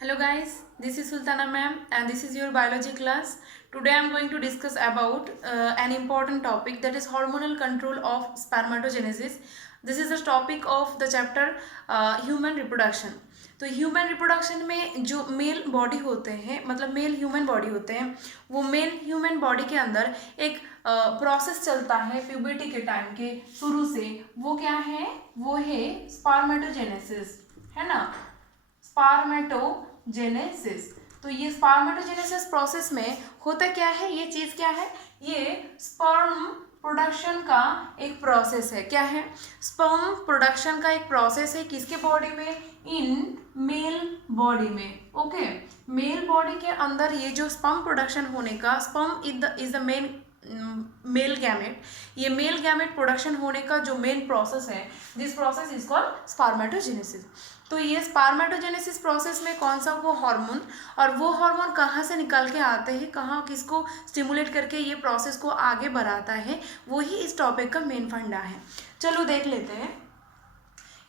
Hello guys, this is Sultana ma'am and this is your biology class. Today I am going to discuss about an important topic, that is hormonal control of spermatogenesis. This is the topic of the chapter human reproduction. तो human reproduction में जो mail body होते हैं, मतलब mail human body होते हैं, वो mail human body के अंदर एक प्रोसेस चलता है प्यूबर्टी के टाइम के शुरू से. वो क्या है? वो है स्पर्मेटोजेनेसिस, है ना. स्पर्मेटोजेनेसिस. तो ये स्पर्मेटोजेनेसिस प्रोसेस में होता क्या है? ये चीज क्या है? ये स्पर्म प्रोडक्शन का एक प्रोसेस है. क्या है? स्पर्म प्रोडक्शन का एक प्रोसेस है. किसके बॉडी में? इन मेल बॉडी में. ओके, मेल बॉडी के अंदर ये जो स्पर्म प्रोडक्शन होने का, sperm is the main male gamete. ये मेल गैमेट प्रोडक्शन होने का जो मेन प्रोसेस है, this process is called spermatogenesis. तो ये स्पर्मेटोजेनेसिस प्रोसेस में कौन सा वो हार्मोन, और वो हार्मोन कहाँ से निकल के आते हैं, कहाँ किसको स्टिमुलेट करके ये प्रोसेस को आगे बढ़ाता है, वही इस टॉपिक का मेन फंडा है. चलो देख लेते हैं.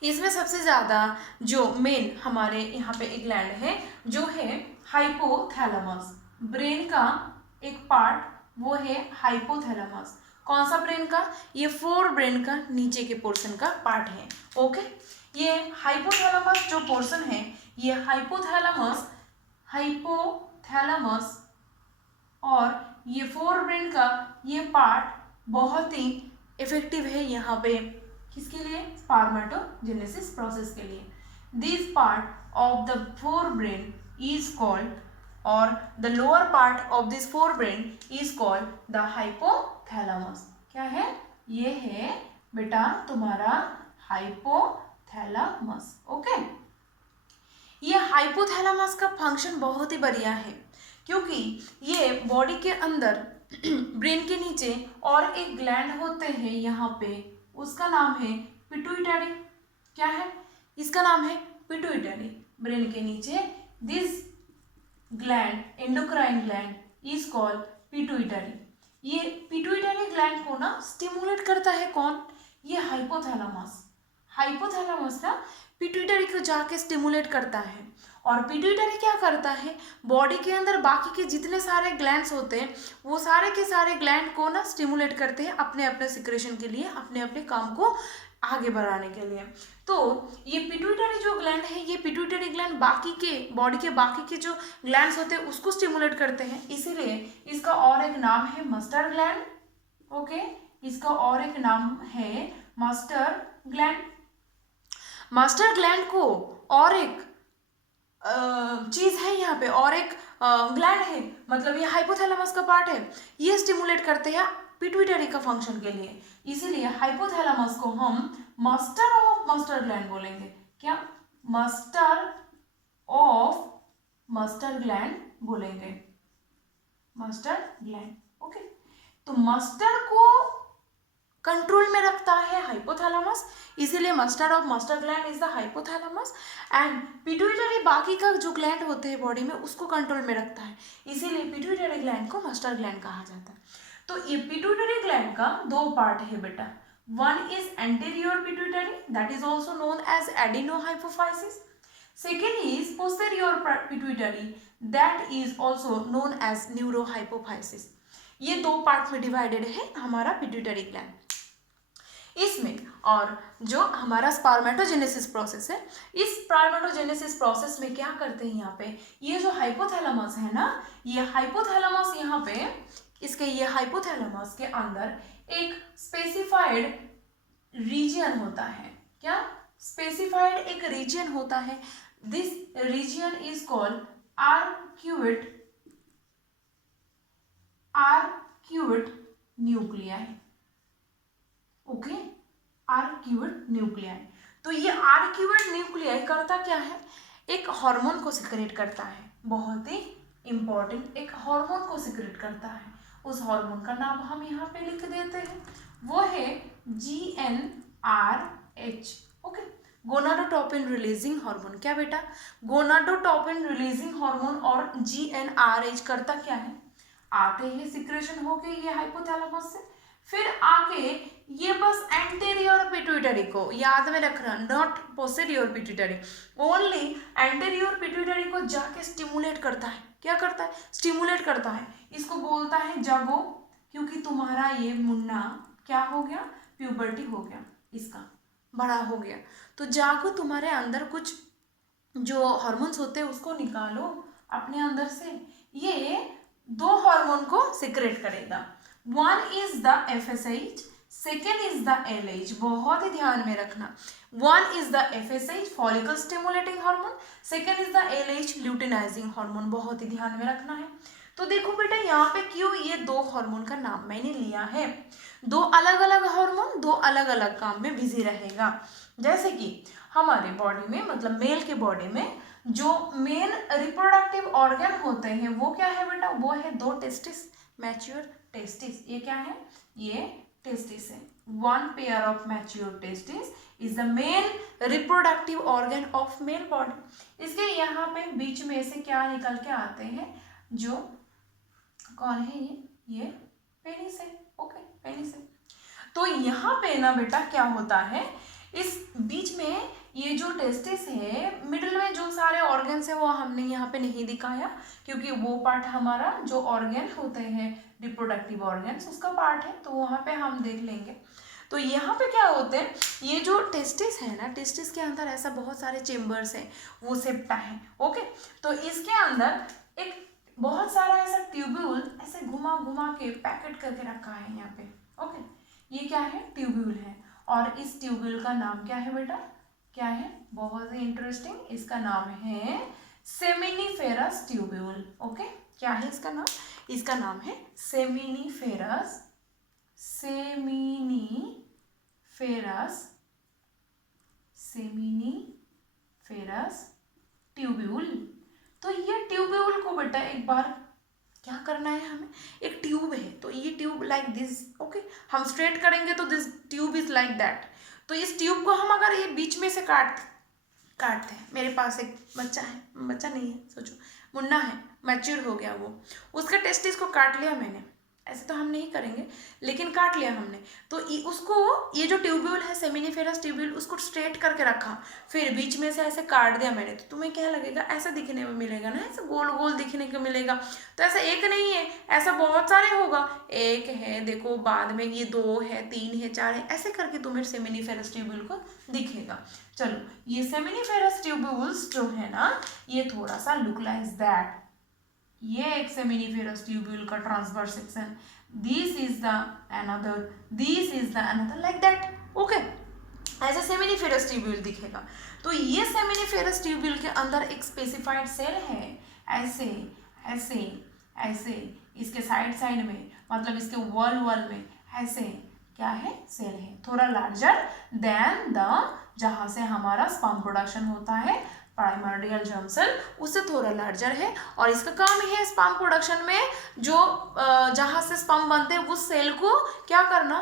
इसमें सबसे ज़्यादा जो मेन हमारे यहाँ पे एक ग्लैंड है जो है हाइपोथैलेमस. ब्रेन का एक पार्ट वो है हाइपोथैलेमस. कौन सा ब्रेन का? ये फोर ब्रेन का नीचे के पोर्शन का पार्ट है. ओके, ये हाइपोथैलेमस जो पोर्शन है, ये हाइपोथैलेमस और ये फोर ब्रेन का ये पार्ट बहुत ही इफेक्टिव है यहाँ पे. किसके लिए? स्पर्मेटोजेनेसिस प्रोसेस के लिए. This part of the forebrain is called, और the lower part of this forebrain is called the hypothalamus. क्या है? ये है बेटा तुम्हारा हाइपोथैलेमस. ओके, ये हाइपोथैलेमस का फंक्शन बहुत ही बढ़िया है, क्योंकि ये बॉडी के अंदर ब्रेन के नीचे और एक ग्लैंड होते हैं यहाँ पे, उसका नाम है पिट्यूटरी. क्या है? इसका नाम है पिट्यूटरी. ब्रेन के नीचे this gland, endocrine gland is called pituitary. ये पिट्यूटरी ग्लैंड को ना स्टिमुलेट करता है कौन? ये हाइपोथैलेमस. हाइपोथैलेमस ना पिट्यूटरी को जाके स्टिमुलेट करता है, और पिट्यूटरी क्या करता है? बॉडी के अंदर बाकी के जितने सारे ग्लैंड्स होते हैं, वो सारे के सारे ग्लैंड को ना स्टिमुलेट करते हैं अपने अपने सिक्रेशन के लिए, अपने अपने काम को आगे बढ़ाने के लिए. तो ये पिट्यूटरी जो ग्लैंड है, ये पिट्यूटरी ग्लैंड बाकी के बॉडी के बाकी के जो ग्लैंड्स होते हैं उसको स्टिमुलेट करते हैं. इसीलिए इसका और एक नाम है मस्टर ग्लैंड. ओके, इसका और एक नाम है मस्टर ग्लैंड. मास्टर ग्लैंड को और एक चीज है यहाँ पे, और एक ग्लैंड है, मतलब ये हाइपोथैलेमस का पार्ट है, ये स्टिमुलेट करते हैं पिट्यूटरी का फंक्शन के लिए. इसीलिए हाइपोथैलेमस को हम मास्टर ऑफ मस्टर ग्लैंड बोलेंगे. क्या? मास्टर ऑफ मस्टर ग्लैंड बोलेंगे. Master gland. ओके, तो मस्टर को कंट्रोल में रखता है हाइपोथैलेमस, इसीलिए master of master gland is the hypothalamus. And pituitary बाकी का जो ग्लैंड होते हैं बॉडी में उसको कंट्रोल में रखता है, इसीलिए पिट्यूटरी ग्लैंड को मस्टर ग्लैंड कहा जाता है. तो ये पिट्यूटरी ग्लैंड का दो पार्ट है बेटा. One is anterior pituitary, that is also known as adenohypophysis. Second is posterior pituitary, that is also known as neurohypophysis. ये दो पार्ट में डिवाइडेड है हमारा पिट्यूटरी ग्लैंड. इसमें और जो हमारा स्पर्मेटोजेनेसिस प्रोसेस है, इस स्पर्मेटोजेनेसिस प्रोसेस में क्या करते हैं यहाँ पे, ये जो हाइपोथैलेमस है ना, ये हाइपोथैलेमस यहाँ पे, इसके ये हाइपोथैलेमस के अंदर एक स्पेसिफाइड रीजन होता है. क्या? स्पेसिफाइड एक रीजन होता है. This region is called arcuate nuclei. Okay, arcuate nuclei. तो ये आर्क्यूट न्यूक्लियाई करता क्या है? एक हार्मोन को सिक्रेट करता है, बहुत ही इंपॉर्टेंट एक हार्मोन को सिक्रेट करता है. उस हार्मोन का नाम हम यहाँ पे लिख देते हैं, वो है GnRH. Okay, gonadotropin releasing hormone. क्या बेटा? Gonadotropin releasing hormone. और GnRH करता क्या है? आते हैं सिक्रेशन होके ये हाइपोथैलेमस से, फिर आके ये बस एंटेरियर पिट्यूटरी को याद में रखना, not posterior pituitary, only anterior pituitary को जाके स्टिमुलेट करता है। क्या करता है? स्टिमुलेट करता है। इसको बोलता है जागो, क्योंकि तुम्हारा ये मुन्ना क्या हो गया? प्यूबर्टी हो गया, इसका बड़ा हो गया। तो जागो, तुम्हारे अंदर कुछ जो हार्मोन्स होते हैं उसको निकालो अपने अंदर से। ये 2 हार्मोन को सीक्रेट करेगा। One is the FSH, second is the LH। बहुत ही ध्यान में रखना। One is the FSH follicle stimulating hormone, second is the LH luteinizing hormone. बहुत ही ध्यान में रखना है। तो देखो बेटा यहाँ पे क्यों ये 2 हार्मोन का नाम मैंने लिया है। 2 अलग अलग हार्मोन 2 अलग अलग काम में बिजी रहेगा। जैसे कि हमारे बॉडी में, मतलब मेल के बॉडी में जो मेन रिप्रोडक्टिव ऑर्गन होते हैं वो क्या है बेटा? वो है 2 टेस्टिस, मैच्योर टेस्टिस। ये क्या है? ये टेस्टिस है। 1 pair of mature testis is the main reproductive organ of male body. इसके यहाँ पे बीच में से क्या निकल के आते हैं? जो कौन है ये पेनिस है। ओके, पेनिस है। तो यहाँ पे ना बेटा क्या होता है, इस बीच में ये जो टेस्टिस है, मिडिल में जो सारे ऑर्गन्स है वो हमने यहाँ पे नहीं दिखाया, क्योंकि वो पार्ट हमारा जो ऑर्गन होते हैं रिप्रोडक्टिव ऑर्गन्स उसका पार्ट है, तो वहाँ पे हम देख लेंगे। तो यहाँ पे क्या होते हैं, ये जो टेस्टिस है ना, टेस्टिस के अंदर ऐसा बहुत सारे चेम्बर्स हैं, वो सेप्टा है। ओके, तो इसके अंदर एक बहुत सारा ऐसा ट्यूब्यूल ऐसे घुमा घुमा के पैकेट करके रखा है यहाँ पे। ओके, ये क्या है? ट्यूब्यूल है। और इस ट्यूब्यूल का नाम क्या है बेटा? क्या है? बहुत ही इंटरेस्टिंग, इसका नाम है सेमिनिफेरस ट्यूब्यूल। ओके, क्या है इसका नाम? इसका नाम है सेमिनिफेरस, सेमिनिफेरस ट्यूब्यूल। तो ये ट्यूब्यूल को बेटा एक बार क्या करना है हमें? एक ट्यूब है, तो ये ट्यूब लाइक दिस। ओके, हम स्ट्रेट करेंगे तो this tube is like that. तो इस ट्यूब को हम अगर ये बीच में से काटते हैं, मेरे पास एक बच्चा है, बच्चा नहीं है, सोचो मुन्ना है, मैच्योर हो गया वो, उसका टेस्टिस को काट लिया मैंने। ऐसे तो हम नहीं करेंगे, लेकिन काट लिया हमने। तो उसको, ये जो ट्यूब्यूल है सेमिनिफेरस ट्यूब्यूल, उसको स्ट्रेट करके रखा, फिर बीच में से ऐसे काट दिया मैंने। तो तुम्हें क्या लगेगा? ऐसा दिखने में मिलेगा ना, ऐसे गोल गोल दिखने को मिलेगा। तो ऐसा एक नहीं है, ऐसा बहुत सारे होगा। एक है, देखो बाद में ये 2 है, 3 है, 4 है, ऐसे करके तुम्हें सेमिनिफेरस ट्यूब्यूल को दिखेगा। चलो, ये सेमिनिफेरस ट्यूब्यूल्स जो है ना, ये थोड़ा सा लुक लाइक दैट। ये एक सेमिनिफेरस ट्यूब्यूल का transverse section, this is the another, this is the another, like that. Okay, ऐसे सेमिनिफेरस ट्यूब्यूल दिखेगा। तो ये सेमिनिफेरस ट्यूब्यूल के अंदर एक स्पेसिफाइड सेल है, ऐसे ऐसे ऐसे, इसके साइड में, मतलब इसके वॉल में ऐसे क्या है? सेल है, थोड़ा लार्जर देन द, जहाँ से हमारा स्पर्म प्रोडक्शन होता है, प्राइमर्डियल जर्म सेल, उससे थोड़ा लार्जर है। और इसका काम ही है स्पर्म प्रोडक्शन में जो जहाँ से स्पर्म बनते हैं उस सेल को क्या करना?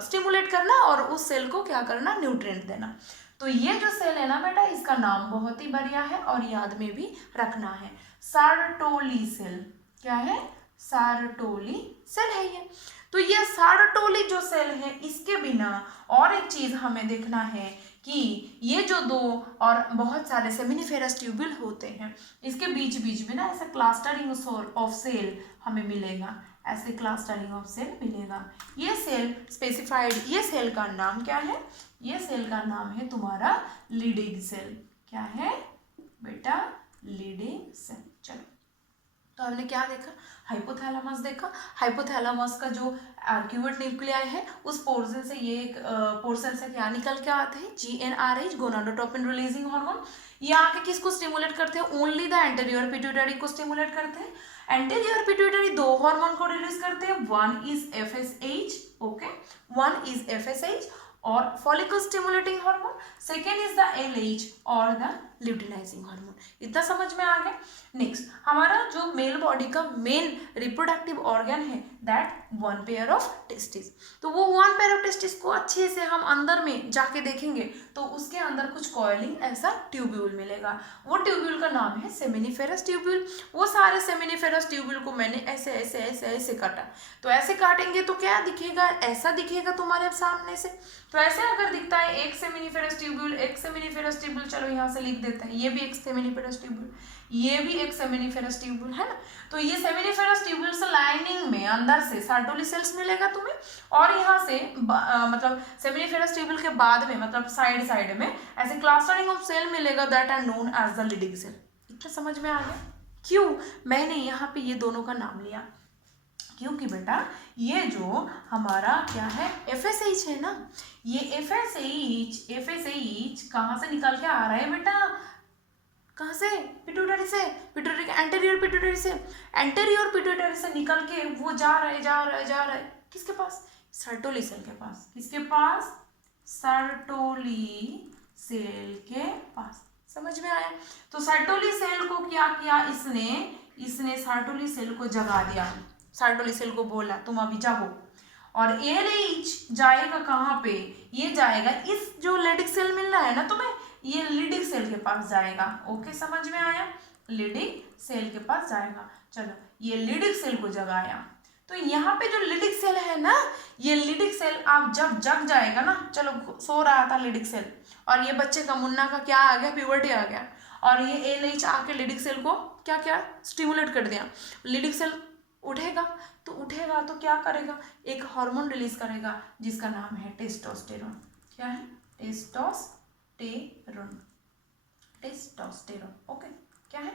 स्टिमुलेट करना, और उस सेल को क्या करना? न्यूट्रिएंट देना। तो ये जो सेल है ना बेटा, इसका नाम बहुत ही बढ़िया है और याद में भी रखना है, सार्टोली सेल। क्या है? सार्टोली सेल है ये। तो ये सार्टोली जो सेल है, इसके बिना और एक चीज हमें देखना है कि ये जो 2 और बहुत सारे सेमिनिफेरस ट्यूब्यूल होते हैं, इसके बीच बीच में ना ऐसा क्लस्टरिंग ऑफ सेल हमें मिलेगा, ऐसे क्लस्टरिंग ऑफ सेल मिलेगा। ये सेल स्पेसिफाइड, ये सेल का नाम क्या है? ये सेल का नाम है तुम्हारा लीडिंग सेल। क्या है बेटा? Leydig cell. चलो, तो हमने क्या देखा? हाइपोथैलेमस देखा। हाइपोथैलेमस का जो आर्क्यूएट न्यूक्लियाई है, उस पोर्शन से ये एक पोर्शन से क्या निकल के आते हैं? GnRH, gonadotropin releasing hormone. ये आके किसको स्टिमुलेट करते हैं? ओनली द एंटीरियर पिट्यूटरी को स्टिमुलेट करते हैं। एंटीरियर पिट्यूटरी 2 हार्मोन को रिलीज करते हैं, one is FSH, okay, one is FSH और follicle stimulating hormone, second is the LH और द ल्यूटिनाइजिंग हार्मोन। इतना समझ में आ गया। नेक्स्ट, हमारा जो मेल बॉडी का मेन रिप्रोडक्टिव ऑर्गन है दैट 1 पेयर ऑफ टेस्टिस। तो वो 1 पेयर ऑफ टेस्टिस को अच्छे से हम अंदर में जाके देखेंगे तो उसके अंदर कुछ कॉइलिंग ऐसा ट्यूब्यूल मिलेगा। वो ट्यूब्यूल का नाम है सेमिनिफेरस ट्यूब्यूल। वो सारे सेमिनिफेरस ट्यूब्यूल को मैंने ऐसे ऐसे ऐसे ऐसे काटा। तो ऐसे काटेंगे तो क्या दिखेगा, ऐसा दिखेगा तुम्हारे सामने से। तो ऐसे अगर दिखता है एक सेमिनिफेरस ट्यूब्यूल, एक सेमिनिफेरस ट्यूब्यूल, चलो यहाँ से लिख देते हैं, ये भी एक सेमिनिफेरस ट्यूब्यूल, ये भी एक सेमिनिफेरस ट्यूब्यूल है ना। तो ये सेमिनिफेरस ट्यूब्यूल से लाइनिंग में अंदर से सर्टोली सेल्स मिलेगा तुम्हें, और यहाँ से मतलब सेमिनिफेरस ट्यूब्यूल के बाद में मतलब साइड साइड में ऐसे क्लस्टरिंग ऑफ सेल मिलेगा, that are known as the Leydig cell. इतना समझ में आ गया क्यों मैंने यहाँ पे ये दोनों का नाम लिया? क्योंकि बेटा ये जो हमारा क्या है FSH है ना, ये FSH कहाँ से निकल के आ रहा है बेटा? कहाँ से? पिट्यूटरी से, पिट्यूटरी के एंटेरियर पिट्यूटरी से, एंटेरियर पिट्यूटरी से निकल के वो जा रहा है किसके पास? सर्टोली सेल के पास। किसके पास? सर्टोली सेल के पास। समझ में आया? तो सर्टोली सेल को क्या किया इसने सर्टोली सेल को जगा दिया। सर्टोली सेल को बोला तुम अभी जाओ, और ALH जाएगा कहाँ पे? ये जाएगा इस जो लीडिंग सेल मिल रहा है ना तुम्हें, ये लीडिंग सेल के पास जाएगा। ओके, समझ में आया? लीडिंग सेल के पास जाएगा। चलो ये लीडिंग सेल को जगाया, तो यहाँ पे जो लीडिंग सेल है ना, ये लीडिंग सेल आप जब जग जाएगा ना, चलो सो रहा था लीडिंग सेल, और ये बच्चे का मुन्ना का क्या आ गया? प्यूबर्टी आ गया, और ये ALH आके लीडिंग सेल को क्या क्या स्टिमुलेट कर दिया। लीडिंग सेल उठेगा तो क्या करेगा? एक हार्मोन रिलीज करेगा जिसका नाम है टेस्टोस्टेरोन। क्या है? टेस्टोस्टेरोन। ओके, क्या है?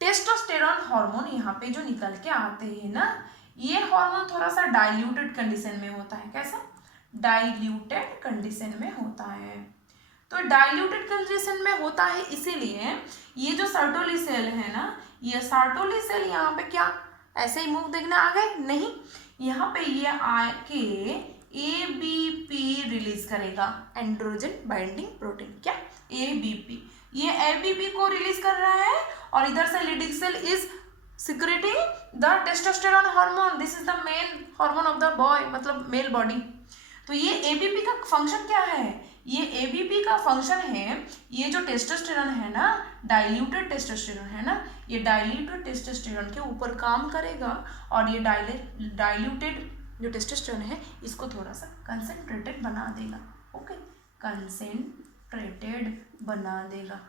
टेस्टोस्टेरोन हार्मोन यहाँ पे जो निकल के आते हैं ना, ये हार्मोन थोड़ा सा डाइल्यूटेड कंडीशन में होता है। कैसा? डाइल्यूटेड कंडीशन में होता है। तो डाइल्यूटेड कंडीशन में होता है, इसीलिए ये जो सर्टोली सेल है ना, ये सर्टोली सेल यहाँ पे क्या ऐसे ही मुंह देखने आ गए? नहीं, यहाँ पे ये आके ABP रिलीज करेगा, एंड्रोजन बाइंडिंग प्रोटीन। क्या? ABP। ये ABP को रिलीज कर रहा है, और इधर से Leydig cell is secreting the testosterone hormone. This is the main hormone of the boy, मतलब मेल बॉडी। तो ये ABP का फंक्शन क्या है? ये ABP का फंक्शन है, ये जो टेस्टोस्टेरोन है ना, डाइल्यूटेड टेस्टोस्टेरोन है ना, ये डाइल्यूटेड टेस्टोस्टेरोन के ऊपर काम करेगा, और ये डाइल्यूटेड जो टेस्टोस्टेरोन है इसको थोड़ा सा कंसेंट्रेटेड बना देगा। ओके, कंसेंट्रेटेड बना दिया।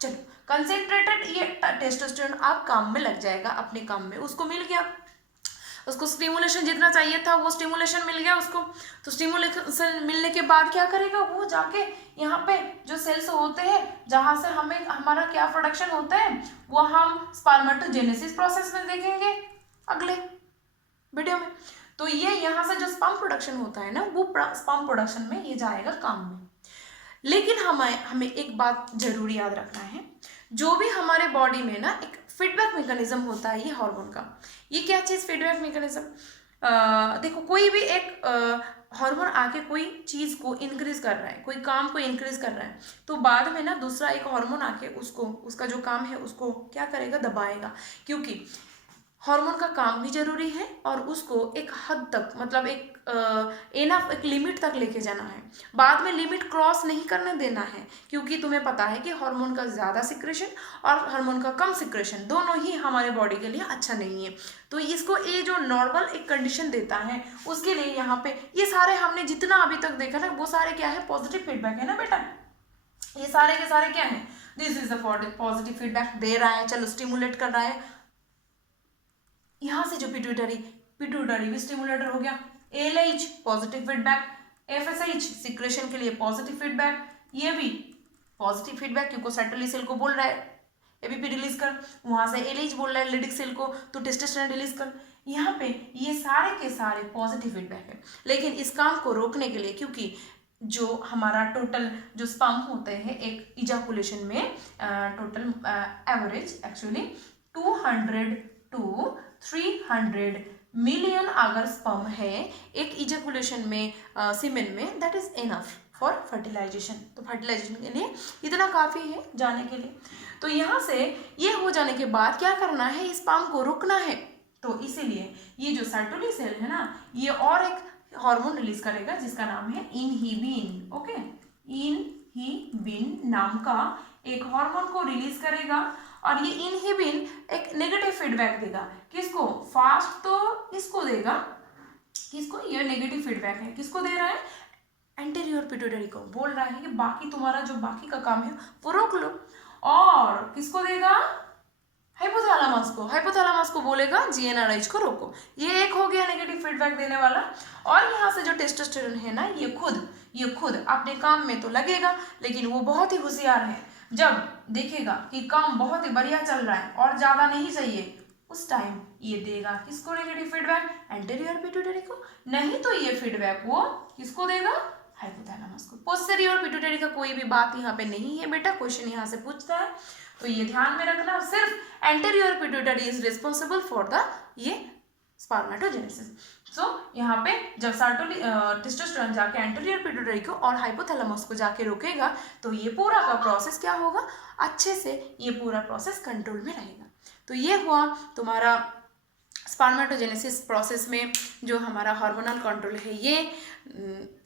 चलो कंसेंट्रेटेड ये टेस्टोस्टेरोन आप काम में लग जाएगा, अपने काम में। उसको मिल गया, उसको स्टिमुलेशन जितना चाहिए था वो स्टिमुलेशन मिल गया उसको। तो स्टिमुलेशन मिलने के बाद क्या करेगा? वो जाके यहाँ पे जो सेल्स होते हैं जहाँ से हमें हमारा क्या प्रोडक्शन होता है, वो हम स्पर्मेटोजेनेसिस प्रोसेस में देखेंगे अगले वीडियो में। तो ये यहाँ से जो स्पर्म प्रोडक्शन होता है ना, वो स्पर्म प्रोडक्शन में ये जाएगा काम में। लेकिन हमें एक बात जरूर याद रखना है, जो भी हमारे बॉडी में ना एक फीडबैक मैकेनिज्म होता है ये हार्मोन का। ये क्या चीज़? Feedback mechanism. देखो, कोई भी एक हार्मोन आके कोई चीज़ को इंक्रीज कर रहा है, कोई काम को इंक्रीज कर रहा है, तो बाद में ना दूसरा एक हार्मोन आके उसका जो काम है उसको क्या करेगा? दबाएगा। क्योंकि हार्मोन का काम भी जरूरी है, और उसको एक हद तक मतलब एक एक लिमिट तक लेके जाना है। बाद में लिमिट क्रॉस नहीं करने देना है, क्योंकि तुम्हें पता है कि हार्मोन का ज़्यादा सिक्रेशन और हार्मोन का कम सिक्रेशन दोनों ही हमारे बॉडी के लिए अच्छा नहीं है। तो इसको ये जो नॉर्मल एक कंडीशन देता है, उसके लिए यहाँ पे ये सारे हमने जितना अभी तक देखा ना, वो सारे क्या है? पॉजिटिव फीडबैक है ना बेटा। ये सारे के सारे क्या है? This is the positive feedback दे रहा है। चलो स्टिमुलेट कर रहा है, यहाँ से जो पिट्यूटरी भी स्टिमुलेटर हो गया, ALH positive feedback, FSH secretion के लिए पॉजिटिव फीडबैक, ये भी पॉजिटिव फीडबैक क्योंकि सर्टोली सेल को बोल रहा है ABP रिलीज कर, वहाँ से ALH बोल रहा है लीडिंग सेल को तो टेस्टोस्टेरोन रिलीज कर। यहाँ पे ये सारे के सारे पॉजिटिव फीडबैक है। लेकिन इस काम को रोकने के लिए, क्योंकि जो हमारा टोटल जो स्पर्म होते हैं एक इजाकुलेशन में total average actually 200 to 300 million अगर स्पर्म है एक इजैकुलेशन में सीमेन में, that is enough for fertilization. तो फर्टिलाइजेशन के लिए इतना काफ़ी है जाने के लिए। तो यहाँ से ये हो जाने के बाद क्या करना है? स्पर्म को रोकना है। तो इसीलिए ये जो सर्टोली सेल है ना, ये और एक हार्मोन रिलीज करेगा जिसका नाम है इनहिबिन। ओके, इनहिबिन नाम का एक हार्मोन को रिलीज करेगा और ये इनहिबिन एक नेगेटिव फीडबैक देगा। किसको? फास्ट तो इसको देगा, किसको? ये नेगेटिव फीडबैक है, किसको दे रहा है? एंटीरियर पिट्यूटरी को। बोल रहा है कि बाकी तुम्हारा जो बाकी का काम है वो रोक लो। और किसको देगा? हाइपोथैलेमस को। हाइपोथैलेमस को बोलेगा जीएनआरएच को रोको। ये एक हो गया नेगेटिव फीडबैक देने वाला। और यहाँ से जो टेस्टोस्टेरोन है ना, ये खुद अपने काम में तो लगेगा, लेकिन वो बहुत ही होशियार है। जब देखेगा कि काम बहुत ही बढ़िया चल रहा है और ज़्यादा नहीं चाहिए, उस टाइम ये देगा किसको नेगेटिव फीडबैक? एंटीरियर पिट्यूटरी को। नहीं तो ये फीडबैक वो किसको देगा? हाइपोथैलेमस को। पोस्टीरियर पिट्यूटरी का कोई भी बात यहाँ पे नहीं है बेटा, क्वेश्चन यहाँ से पूछता है तो ये ध्यान में रखना, सिर्फ anterior pituitary is responsible for the ये स्पर्मेटोजेनेसिस। सो यहाँ पे जब टेस्टोस्टेरोन जाके एंटीरियर पिट्यूटरी को और हाइपोथैलेमस को जाके रोकेगा तो ये पूरा का प्रोसेस क्या होगा? अच्छे से ये पूरा प्रोसेस कंट्रोल में रहेगा। तो ये हुआ तुम्हारा स्पर्मेटोजेनेसिस प्रोसेस में जो हमारा हार्मोनल कंट्रोल है ये।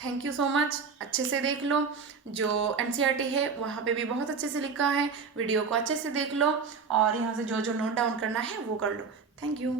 Thank you so much. अच्छे से देख लो, जो एनसीईआरटी है वहाँ पे भी बहुत अच्छे से लिखा है, वीडियो को अच्छे से देख लो और यहाँ से जो जो नोट डाउन करना है वो कर लो। Thank you.